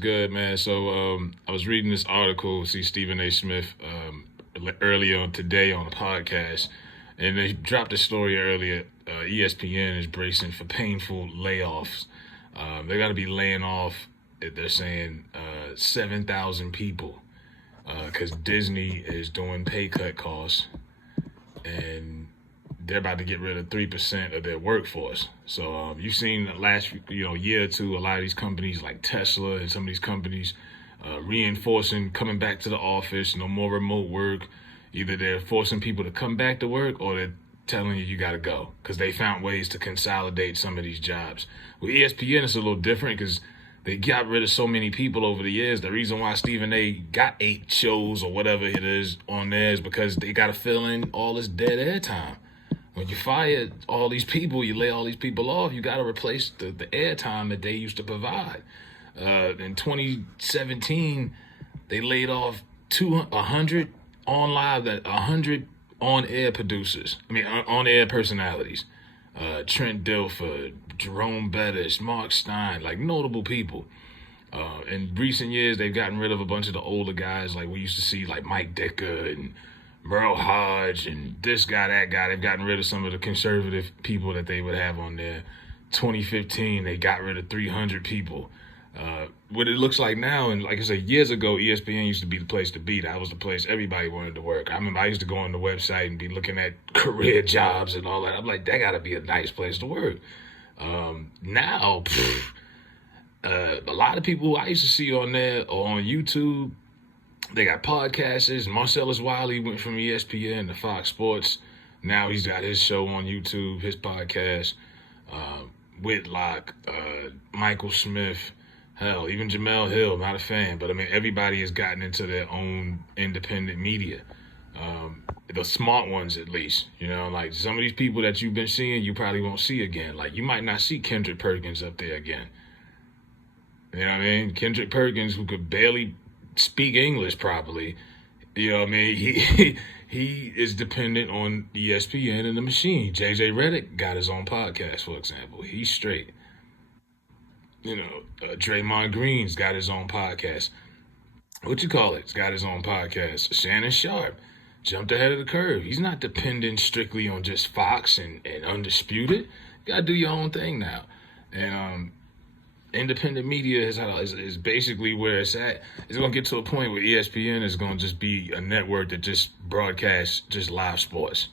good, man? So I was reading this article, see Stephen A. Smith earlier today on a podcast, and they dropped a story earlier. ESPN is bracing for painful layoffs. They're going to be laying off, they're saying, 7,000 people because Disney is doing pay cut costs, and they're about to get rid of 3% of their workforce. So you've seen the last year or two, a lot of these companies like Tesla and some of these companies reinforcing coming back to the office, no more remote work. Either they're forcing people to come back to work or they're telling you got to go because they found ways to consolidate some of these jobs. With ESPN, it's a little different because they got rid of so many people over the years. The reason why Stephen A. got 8 shows or whatever it is on there is because they got to fill in all this dead air time. When you fire all these people, you lay all these people off, you got to replace the air time that they used to provide. In 2017, they laid off 100 100 on-air producers. On-air personalities. Trent Dilfer, Jerome Bettis, Mark Stein, like notable people. In recent years, they've gotten rid of a bunch of the older guys, like we used to see, like Mike Dicker and Merle Hodge and this guy, that guy. They've gotten rid of some of the conservative people that they would have on there. 2015, they got rid of 300 people. What it looks like now, and like I said, years ago, ESPN used to be the place to be. That was the place everybody wanted to work. I remember I used to go on the website and be looking at career jobs and all that. I'm like, that got to be a nice place to work. Now, a lot of people I used to see on there or on YouTube, they got podcasters. Marcellus Wiley went from ESPN to Fox Sports. Now he's got his show on YouTube, his podcast. Whitlock, Michael Smith, hell, even Jamel Hill, not a fan. But, everybody has gotten into their own independent media. The smart ones, at least. Like some of these people that you've been seeing, you probably won't see again. Like, you might not see Kendrick Perkins up there again. You know what I mean? Kendrick Perkins, who could barely speak English properly, he is dependent on ESPN and the machine. JJ Redick got his own podcast, for example. He's straight. Draymond Green's got his own podcast. He's got his own podcast. Shannon Sharp jumped ahead of the curve. He's not dependent strictly on just Fox and Undisputed. You gotta do your own thing now. And independent media is basically where it's at. It's going to get to a point where ESPN is going to just be a network that just broadcasts just live sports.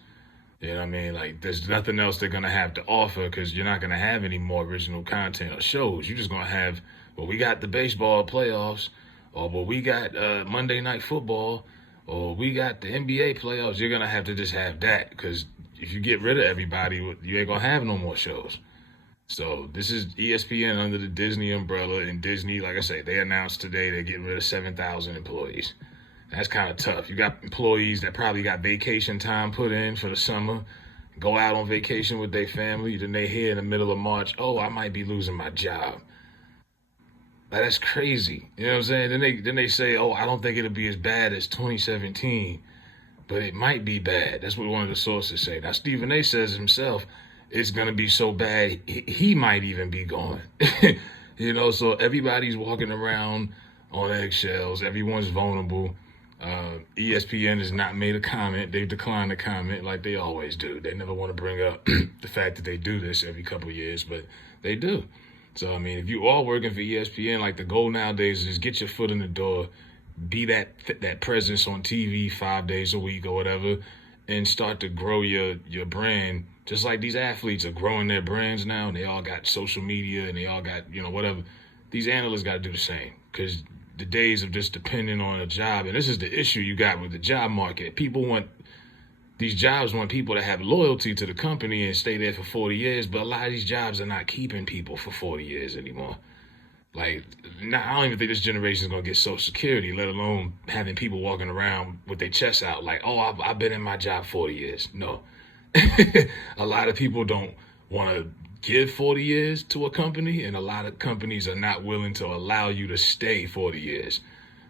You know what I mean? Like, there's nothing else they're going to have to offer because you're not going to have any more original content or shows. You're just going to have, we got the baseball playoffs, or we got Monday Night Football, or we got the NBA playoffs. You're going to have to just have that because if you get rid of everybody, you ain't going to have no more shows. So this is ESPN under the Disney umbrella, and Disney, like I say, they announced today they're getting rid of 7,000 employees. That's kind of tough. You got employees that probably got vacation time put in for the summer, go out on vacation with their family, then they hear in the middle of March, oh, I might be losing my job. Like, that's crazy. You know what I'm saying? Then they say, oh, I don't think it'll be as bad as 2017, but it might be bad. That's what one of the sources say. Now, Stephen A. says himself, it's going to be so bad, he might even be gone. So everybody's walking around on eggshells. Everyone's vulnerable. ESPN has not made a comment. They've declined to comment like they always do. They never want to bring up the fact that they do this every couple of years, but they do. So, if you are working for ESPN, like the goal nowadays is get your foot in the door, be that presence on TV 5 days a week or whatever, and start to grow your brand. Just like these athletes are growing their brands now, and they all got social media, and they all got, whatever. These analysts got to do the same, because the days of just depending on a job, and this is the issue you got with the job market. These jobs want people to have loyalty to the company and stay there for 40 years, but a lot of these jobs are not keeping people for 40 years anymore. Like, I don't even think this generation is going to get Social Security, let alone having people walking around with their chests out like, oh, I've been in my job 40 years. No. A lot of people don't want to give 40 years to a company, and a lot of companies are not willing to allow you to stay 40 years.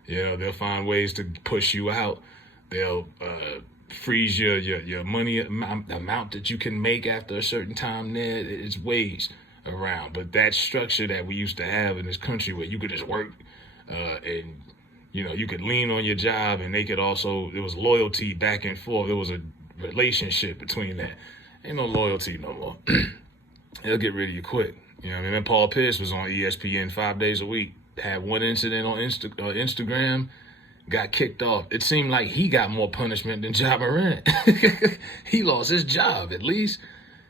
They'll find ways to push you out. They'll freeze your money amount that you can make after a certain time there. It's ways around. But that structure that we used to have in this country where you could just work and you could lean on your job, and they could also, there was loyalty back and forth. There was a relationship between that. Ain't no loyalty no more. They'll get rid of you quick. You know what I mean? And Paul Pierce was on ESPN 5 days a week, had one incident on Instagram, got kicked off. It seemed like he got more punishment than Ja Morant. He lost his job, at least.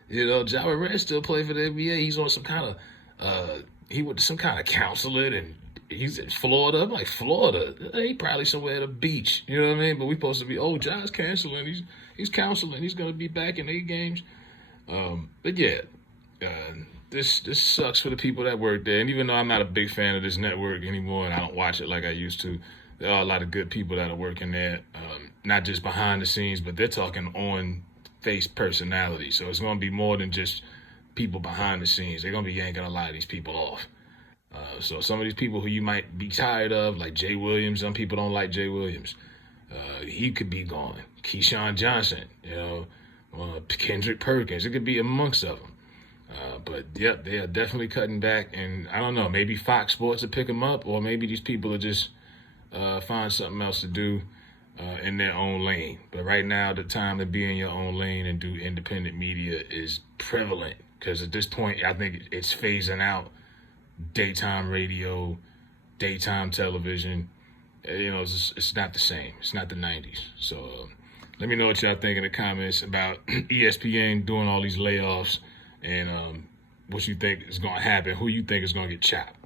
Ja Morant still play for the NBA. He's on some kind of, he was some kind of counselor, and he's in Florida. I'm like, Florida? He probably somewhere at a beach. You know what I mean? But we supposed to be, Ja's canceling. He's counseling. He's going to be back in 8 games. But yeah, this sucks for the people that work there. And even though I'm not a big fan of this network anymore, and I don't watch it like I used to, there are a lot of good people that are working there, not just behind the scenes, but they're talking on face personality. So it's going to be more than just people behind the scenes. They're going to be yanking a lot of these people off. So some of these people who you might be tired of, like Jay Williams, some people don't like Jay Williams. He could be gone. Keyshawn Johnson, Kendrick Perkins. It could be amongst of them. But yep, they are definitely cutting back. And I don't know, maybe Fox Sports will pick them up, or maybe these people will just find something else to do in their own lane. But right now, the time to be in your own lane and do independent media is prevalent, because at this point, I think it's phasing out daytime radio, daytime television. It's not the same. It's not the 90s. So let me know what y'all think in the comments about ESPN doing all these layoffs, and what you think is going to happen, who you think is going to get chopped.